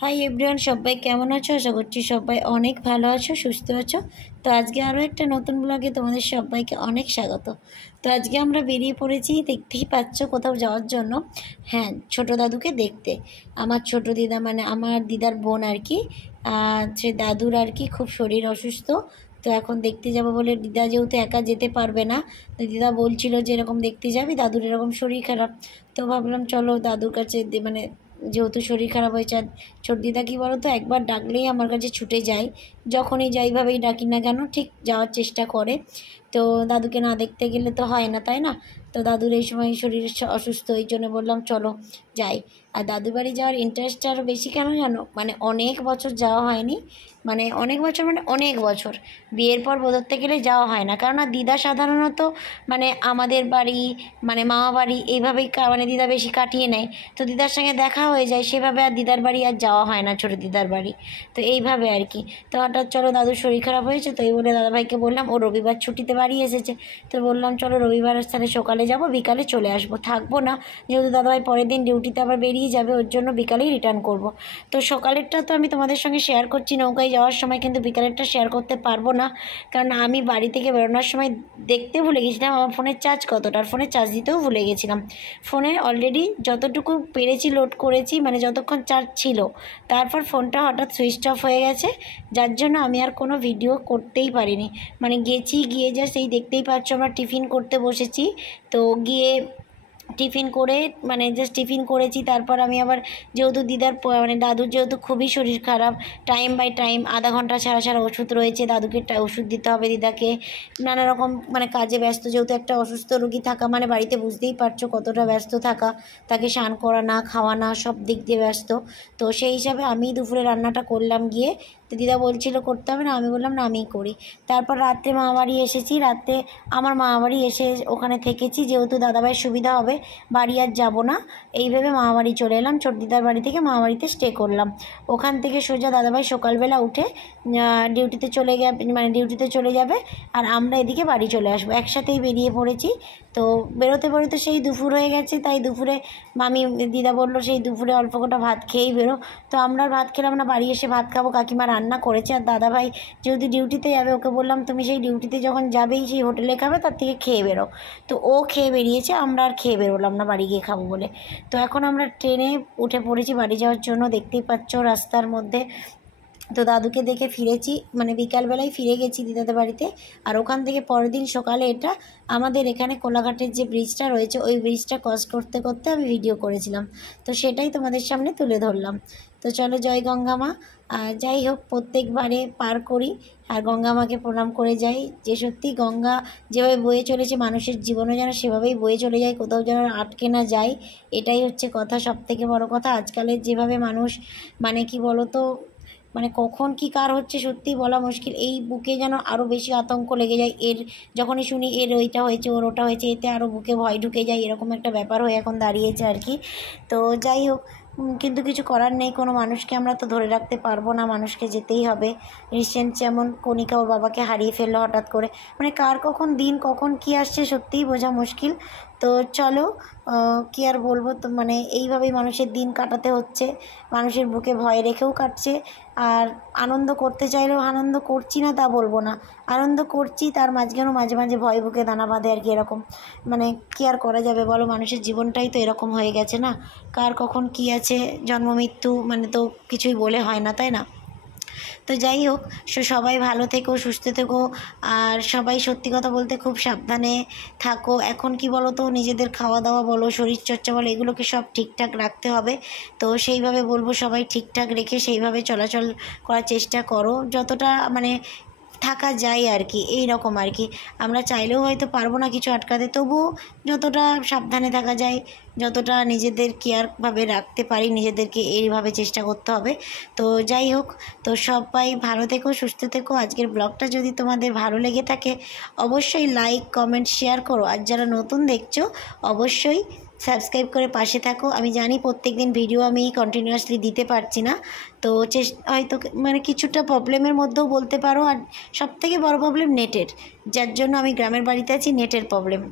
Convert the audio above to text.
Hi everyone, সবাই কেমন আছো? আশা করছি সবাই অনেক ভালো আছো, সুস্থ আছো। তো আজকে আরও একটা নতুন ব্লগে তোমাদের সবাইকে অনেক স্বাগত। তো আজকে আমরা বেরিয়ে পড়েছি, দেখতেই পাচ্ছ, কোথাও যাওয়ার জন্য। হ্যাঁ, ছোটো দাদুকে দেখতে। আমার ছোট দিদা, মানে আমার দিদার বোন আর কি, সে দাদুর আর কি খুব শরীর অসুস্থ। তো এখন দেখতে যাব বলে, দিদা যেহেতু একা যেতে পারবে না, তো দিদা বলছিল যে এরকম দেখতে যাবি, দাদুর এরকম শরীর খারাপ। তো ভাবলাম চলো দাদুর কাছে, মানে যেহেতু শরীর খারাপ হয়েছে। আর ছোট দিদা কী বলো তো, একবার ডাকলেই আমার কাছে ছুটে যায়, যখনই যাইভাবেই ডাকি না কেন ঠিক যাওয়ার চেষ্টা করে। তো দাদুকে না দেখতে গেলে তো হয় না, তাই না? তো দাদুর এই সময় শরীর অসুস্থ, এই জন্য বললাম চলো যাই। আর দাদুর বাড়ি যাওয়ার ইন্টারেস্টটা আরও বেশি কেন জানো? মানে অনেক বছর যাওয়া হয়নি, মানে অনেক বছর, মানে অনেক বছর বিয়ের পর ধরতে গেলে যাওয়া হয় না। কেননা দিদা সাধারণত মানে আমাদের বাড়ি, মানে মামা বাড়ি এইভাবেই মানে দিদা বেশি কাটিয়ে নেয়। তো দিদার সঙ্গে দেখা হয়ে যায়, সেভাবে আর দিদার বাড়ি আর যাওয়া হয় না, ছোটো দিদার বাড়ি। তো এইভাবে আর কি। তো হঠাৎ চলো দাদুর শরীর খারাপ হয়েছে, তো এই বলে দাদাভাইকে বললাম, ও রবিবার ছুটিতে বাড়ি এসেছে, তো বললাম চলো রবিবার তাহলে সকালে যাব, বিকালে চলে আসবো, থাকবো না, যেহেতু দাদাভাই পরের দিন ডিউটিতে আবার বেরিয়ে যাবে, ওর জন্য বিকালেই রিটার্ন করব। তো সকালেরটা তো আমি তোমাদের সঙ্গে শেয়ার করছি নৌকায় যাওয়ার সময়, কিন্তু বিকালেরটা শেয়ার করতে পারবো না, কারণ আমি বাড়ি থেকে বেরোনোর সময় দেখতে ভুলে গেছিলাম আমার ফোনের চার্জ কতটা, আর ফোনে চার্জ দিতেও ভুলে গেছিলাম। ফোনে অলরেডি যতটুকু পেরেছি লোড করেছি, মানে যতক্ষণ চার্জ ছিল, তারপর ফোনটা হঠাৎ সুইচ অফ হয়ে গেছে, যার জন্য আমি আর কোনো ভিডিও করতেই পারিনি। মানে গিয়ে জাস্ট এই দেখতেই পাচ্ছ আমরা টিফিন করতে বসেছি, তো গিয়ে টিফিন করে, মানে জাস্ট টিফিন করেছি। তারপর আমি আবার, যেহেতু দিদার মানে দাদুর যেহেতু খুবই শরীর খারাপ, টাইম বাই টাইম আধা ঘন্টা ছাড়া ছাড়া ওষুধ রয়েছে, দাদুকে ওষুধ দিতে হবে দিদাকে, নানা রকম মানে কাজে ব্যস্ত, যেহেতু একটা অসুস্থ রোগী থাকা মানে বাড়িতে বুঝতেই পারছো কতটা ব্যস্ত থাকা, তাকে স্নান করানো খাওয়ানো সব দিক দিয়ে ব্যস্ত। তো সেই হিসাবে আমি দুপুরে রান্নাটা করলাম গিয়ে। তো দিদা বলছিল করতে হবে না, আমি বললাম না আমিই করি। তারপর রাত্রে মামাবাড়ি এসেছি, রাত্রে আমার মামাবাড়ি এসে ওখানে থেকেছি, যেহেতু দাদাভাইয়ের সুবিধা হবে, বাড়ি আর যাবো না, এই ভেবে মামাবাড়ি চলে এলাম। ছোট দিদার বাড়ি থেকে মামাবাড়িতে স্টে করলাম। ওখান থেকে সোজা দাদাভাই সকালবেলা উঠে ডিউটিতে চলে যাবে, আর আমরা এদিকে বাড়ি চলে আসবো, একসাথেই বেরিয়ে পড়েছি। তো বেরোতে সেই দুপুর হয়ে গেছে, তাই দুপুরে দিদা বললো সেই দুপুরে অল্প কটা ভাত খেয়েই বেরো। তো আমরা ভাত খেলাম না, বাড়ি এসে ভাত খাবো, কাকিমা রান্না করেছে। আর দাদাভাই যেহেতু ডিউটিতে যাবে, ওকে বললাম তুমি সেই ডিউটিতে যখন যাবেই সেই হোটেলে খাবে, তার থেকে খেয়ে বেরো। তো ও খেয়ে বেরিয়েছে, আমরা আর খেয়ে বেরোলাম না বাড়ি গিয়ে খাবো বলে। তো এখন আমরা ট্রেনে উঠে পড়েছি বাড়ি যাওয়ার জন্য, দেখতেই পাচ্ছ রাস্তার মধ্যে। তো দাদুকে দেখে ফিরেছি, মানে বিকালবেলায় ফিরে গেছি দিদাদের বাড়িতে। আর ওখান থেকে পরের দিন সকালে এটা আমাদের এখানে কোলাঘাটের যে ব্রিজটা রয়েছে, ওই ব্রিজটা ক্রস করতে করতে আমি ভিডিও করেছিলাম, তো সেটাই তোমাদের সামনে তুলে ধরলাম। তো চলো, জয় গঙ্গা মা। যাই হোক, প্রত্যেকবারে পার করি আর গঙ্গা মাকে প্রণাম করে যাই, যে সত্যি গঙ্গা যেভাবে বয়ে চলেছে, মানুষের জীবনে যেন সেভাবেই বয়ে চলে যায়, কোথাও যেন আটকে না যায়। এটাই হচ্ছে কথা, সবথেকে বড় কথা। আজকালের যেভাবে মানুষ, মানে কি বলো তো, মানে কখন কি কার হচ্ছে সত্যি বলা মুশকিল। এই বুকে যেন আরও বেশি আতঙ্ক লেগে যায়, এর যখনই শুনি এর ওইটা হয়েছে, ওর ওটা হয়েছে, এতে আরও বুকে ভয় ঢুকে যায়, এরকম একটা ব্যাপার হয়ে এখন দাঁড়িয়েছে আর কি। তো যাই হোক, কিন্তু কিছু করার নেই, কোনো মানুষকে আমরা তো ধরে রাখতে পারবো না, মানুষকে যেতেই হবে। রিসেন্ট যেমন কণিকা ওর বাবাকে হারিয়ে ফেললো হঠাৎ করে, মানে কার কখন দিন কখন কি আসছে সত্যিই বোঝা মুশকিল। তো চলো, কী আর বলবো, তো মানে এইভাবেই মানুষের দিন কাটাতে হচ্ছে, মানুষের বুকে ভয় রেখেও কাটছে। আর আনন্দ করতে চাইলেও আনন্দ করছি না তা বলবো না, আনন্দ করছি, তার মাঝখানেও মাঝে মাঝে ভয় বুকে দানা বাঁধে আর কি। এরকম মানে কী আর করা যাবে বলো, মানুষের জীবনটাই তো এরকম হয়ে গেছে না, কার কখন কি আছে, জন্ম মৃত্যু মানে তো কিছুই বলে হয় না, তাই না? তো যাই হোক, সবাই ভালো থেকো, সুস্থ থেকো, আর সবাই সত্যি কথা বলতে খুব সাবধানে থাকো। এখন কি বলো তো, নিজেদের খাওয়া দাওয়া বলো, শরীরচর্চা বলো, এগুলোকে সব ঠিকঠাক রাখতে হবে। তো সেইভাবে বলবো, সবাই ঠিকঠাক রেখে সেইভাবে চলাচল করার চেষ্টা করো, যতটা মানে থাকা যায় আর কি, এই রকম আর কি। আমরা চাইলেও হয়তো পারবো না কিছু আটকাতে, তবুও যতটা সাবধানে থাকা যায়, যতটা নিজেদের কেয়ারভাবে রাখতে পারি নিজেদেরকে, এইভাবে চেষ্টা করতে হবে। তো যাই হোক, তো সবাই ভালো থেকো, সুস্থ থেকো। আজকের ব্লগটা যদি তোমাদের ভালো লেগে থাকে, অবশ্যই লাইক কমেন্ট শেয়ার করো, আর যারা নতুন দেখছো অবশ্যই সাবস্ক্রাইব করে পাশে থাকো। আমি জানি প্রত্যেক দিন ভিডিও আমি কন্টিনিউয়াসলি দিতে পারছি না, তো হয়তো মানে কিছুটা প্রবলেমের মধ্যেও বলতে পারো। আর সবথেকে বড় প্রবলেম নেটের, যার জন্য আমি গ্রামের বাড়িতে আছি, নেটের প্রবলেম।